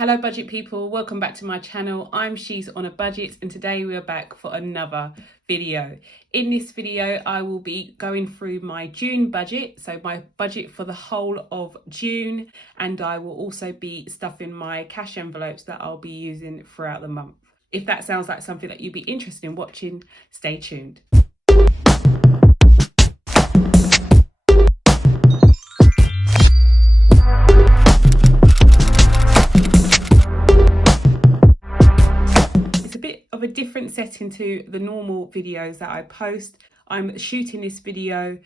Hello budget people, welcome back to my channel. I'm She's on a Budget and today we are back for another video. In this video I will be going through my June budget, so my budget for the whole of June, and I will also be stuffing my cash envelopes that I'll be using throughout the month. If that sounds like something that you'd be interested in watching, stay tuned. Of a different setting to the normal videos that I post. I'm shooting this video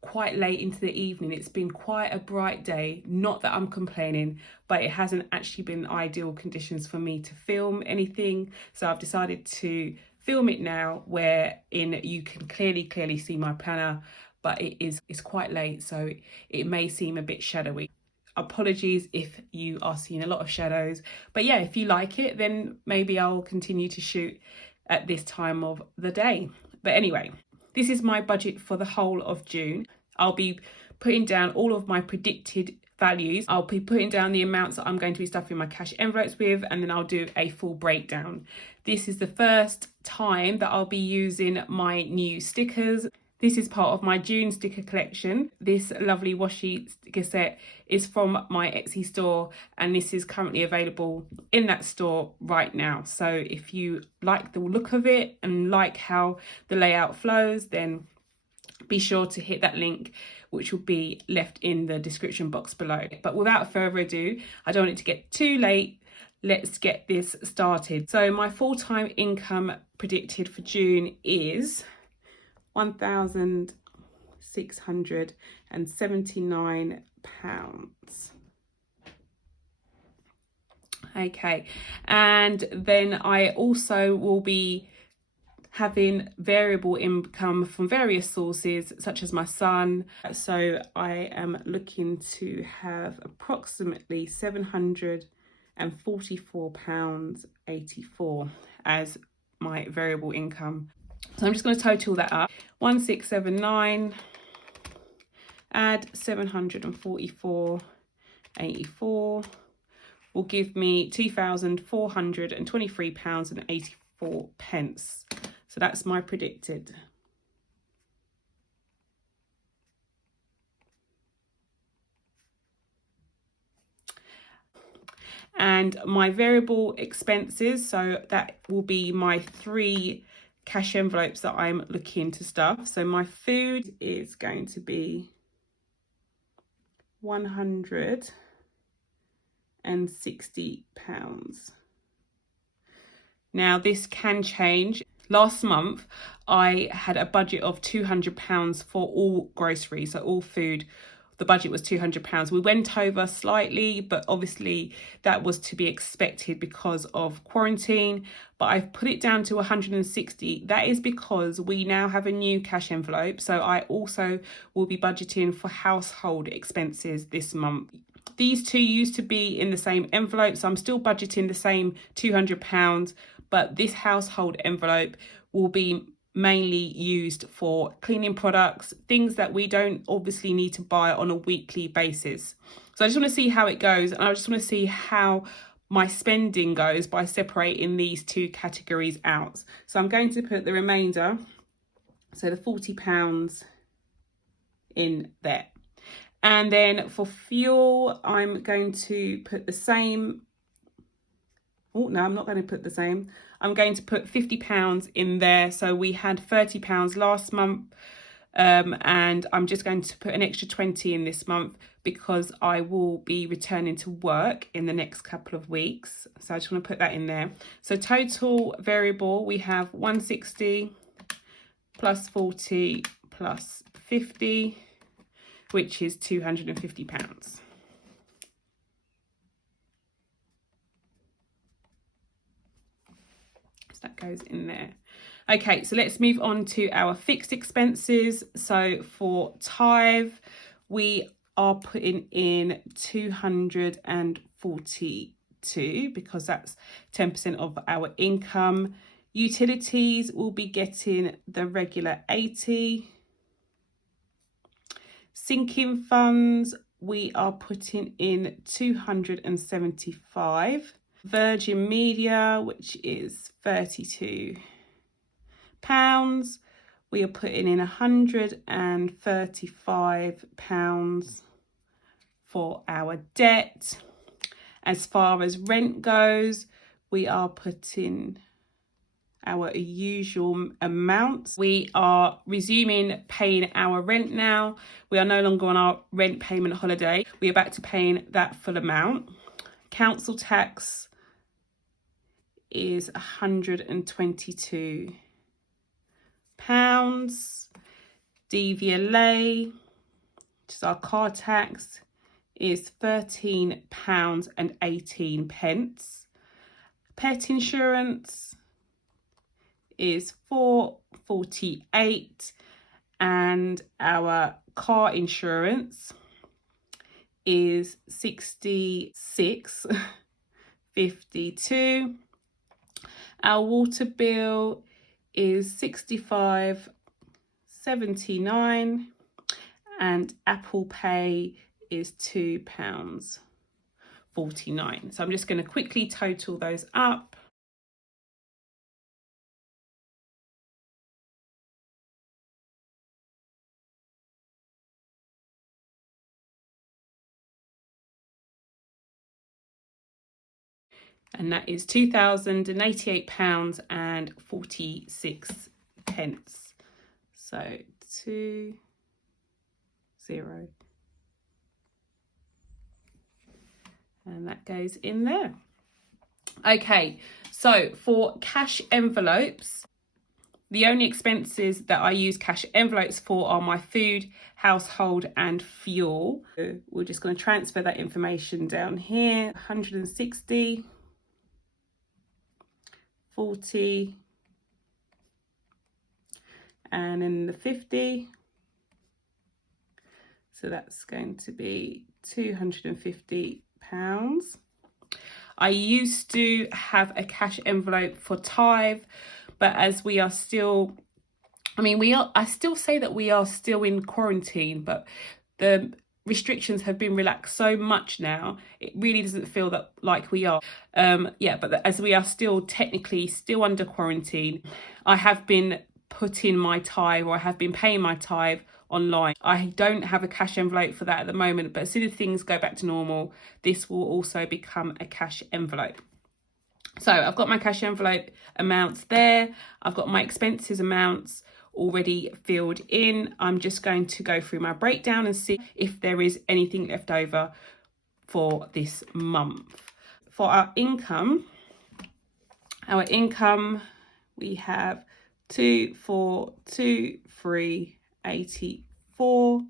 quite late into the evening. It's been quite a bright day, not that I'm complaining, but it hasn't actually been ideal conditions for me to film anything, so I've decided to film it now wherein you can clearly see my planner, but it's quite late, so it may seem a bit shadowy. Apologies if you are seeing a lot of shadows, but yeah, if you like it, then maybe I'll continue to shoot at this time of the day. But anyway, this is my budget for the whole of June. I'll be putting down all of my predicted values. I'll be putting down the amounts that I'm going to be stuffing my cash envelopes with, and then I'll do a full breakdown. This is the first time that I'll be using my new stickers. This is part of my June sticker collection. This lovely washi sticker set is from my Etsy store, and this is currently available in that store right now. So if you like the look of it and like how the layout flows, then be sure to hit that link, which will be left in the description box below. But without further ado, I don't want it to get too late. Let's get this started. So my full-time income predicted for June is £1,679. Okay, and then I also will be having variable income from various sources such as my son, so I am looking to have approximately £744.84 as my variable income. So I'm just going to total that up. 1679 add 744.84 will give me £2,423.84. So that's my predicted. And my variable expenses, so that will be my 3 cash envelopes that I'm looking to stuff. So my food is going to be £160. Now this can change. Last month I had a budget of £200 for all groceries, so all food. The budget was £200. We went over slightly, but obviously that was to be expected because of quarantine. But I've put it down to 160. That is because we now have a new cash envelope. So I also will be budgeting for household expenses this month. These two used to be in the same envelope, so I'm still budgeting the same £200, but this household envelope will be mainly used for cleaning products, things that we don't obviously need to buy on a weekly basis. So I just want to see how it goes, and I just want to see how my spending goes by separating these two categories out. So I'm going to put the remainder, so the £40 in there. And then for fuel, I'm going to put the same. Oh, no, I'm not going to put the same. I'm going to put £50 in there. So we had £30 last month, and I'm just going to put an extra 20 in this month because I will be returning to work in the next couple of weeks. So I just want to put that in there. So total variable, we have 160 plus 40 plus 50, which is £250. That goes in there. Okay, so let's move on to our fixed expenses. So for tithe, we are putting in 242 because that's 10% of our income. Utilities will be getting the regular 80. Sinking funds we are putting in 275. Virgin Media, which is £32, we are putting in £135 for our debt. As far as rent goes, we are putting our usual amounts. We are resuming paying our rent now. We are no longer on our rent payment holiday. We are back to paying that full amount. Council tax is £122. DVLA, which is our car tax, is £13.18. Pet insurance is £4.48, and our car insurance is £66.52. Our water bill is £65.79, and Apple Pay is £2.49. So I'm just going to quickly total those up. And that is £2,088.46. So 20, and that goes in there. Okay, so for cash envelopes, the only expenses that I use cash envelopes for are my food, household and fuel. So we're just going to transfer that information down here. 160, 40, and then the 50. So that's going to be £250. I used to have a cash envelope for Tithe, but as we are still, I still say that we are still in quarantine, but the restrictions have been relaxed so much now, it really doesn't feel that like we are. But as we are still technically still under quarantine, I have been putting my tithe, or I have been paying my tithe online. I don't have a cash envelope for that at the moment, but as soon as things go back to normal, this will also become a cash envelope. So I've got my cash envelope amounts there. I've got my expenses amounts already filled in. I'm just going to go through my breakdown and see if there is anything left over for this month. For our income, we have 2423.84.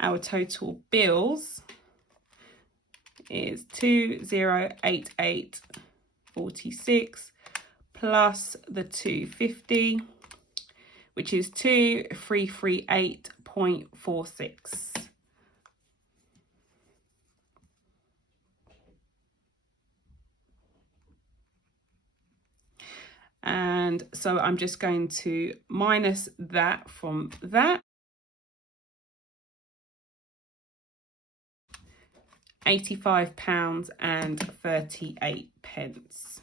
Our total bills is 2088.46 plus the 250, which is 2338.46. And so I'm just going to minus that from that. £85.38.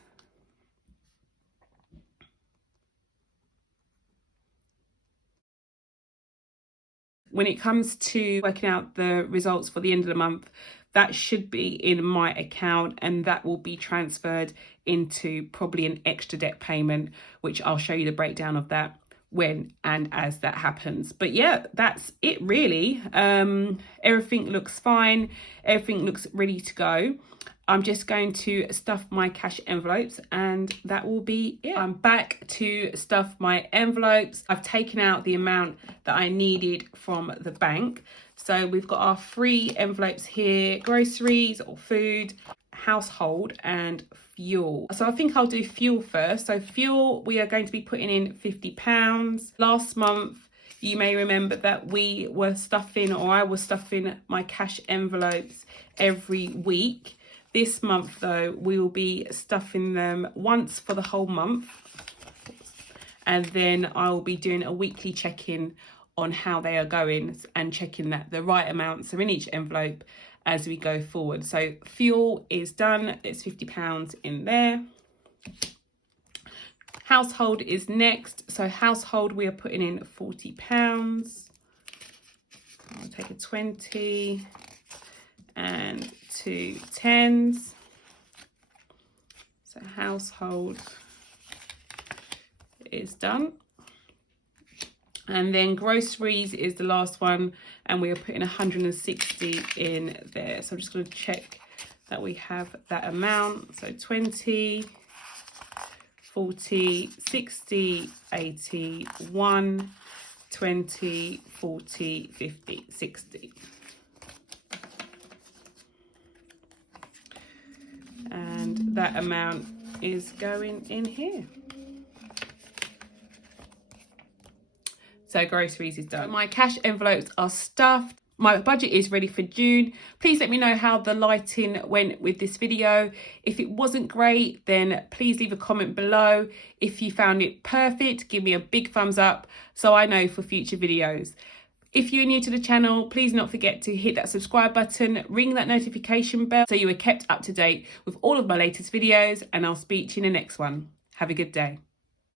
When it comes to working out the results for the end of the month, that should be in my account, and that will be transferred into probably an extra debt payment, which I'll show you the breakdown of that when and as that happens. But yeah, that's it really. Everything looks fine. Everything looks ready to go. I'm just going to stuff my cash envelopes and that will be it. I'm back to stuff my envelopes. I've taken out the amount that I needed from the bank. So we've got our 3 envelopes here: groceries or food, household and fuel. So I think I'll do fuel first. So fuel, we are going to be putting in £50. Last month, you may remember that we were stuffing, or I was stuffing my cash envelopes every week. This month though, we will be stuffing them once for the whole month. And then I will be doing a weekly check-in on how they are going and checking that the right amounts are in each envelope as we go forward. So fuel is done, it's £50 in there. Household is next. So household, we are putting in £40. I'll take a 20 and 2 10s. So household is done. And then groceries is the last one, and we are putting 160 in there. So I'm just going to check that we have that amount. So 20, 40, 60, 80, 1, 20, 40, 50, 60. And that amount is going in here. So groceries is done. My cash envelopes are stuffed. My budget is ready for June. Please let me know how the lighting went with this video. If it wasn't great, then please leave a comment below. If you found it perfect, give me a big thumbs up so I know for future videos. If you're new to the channel, please do not forget to hit that subscribe button, ring that notification bell so you are kept up to date with all of my latest videos, and I'll speak to you in the next one. Have a good day.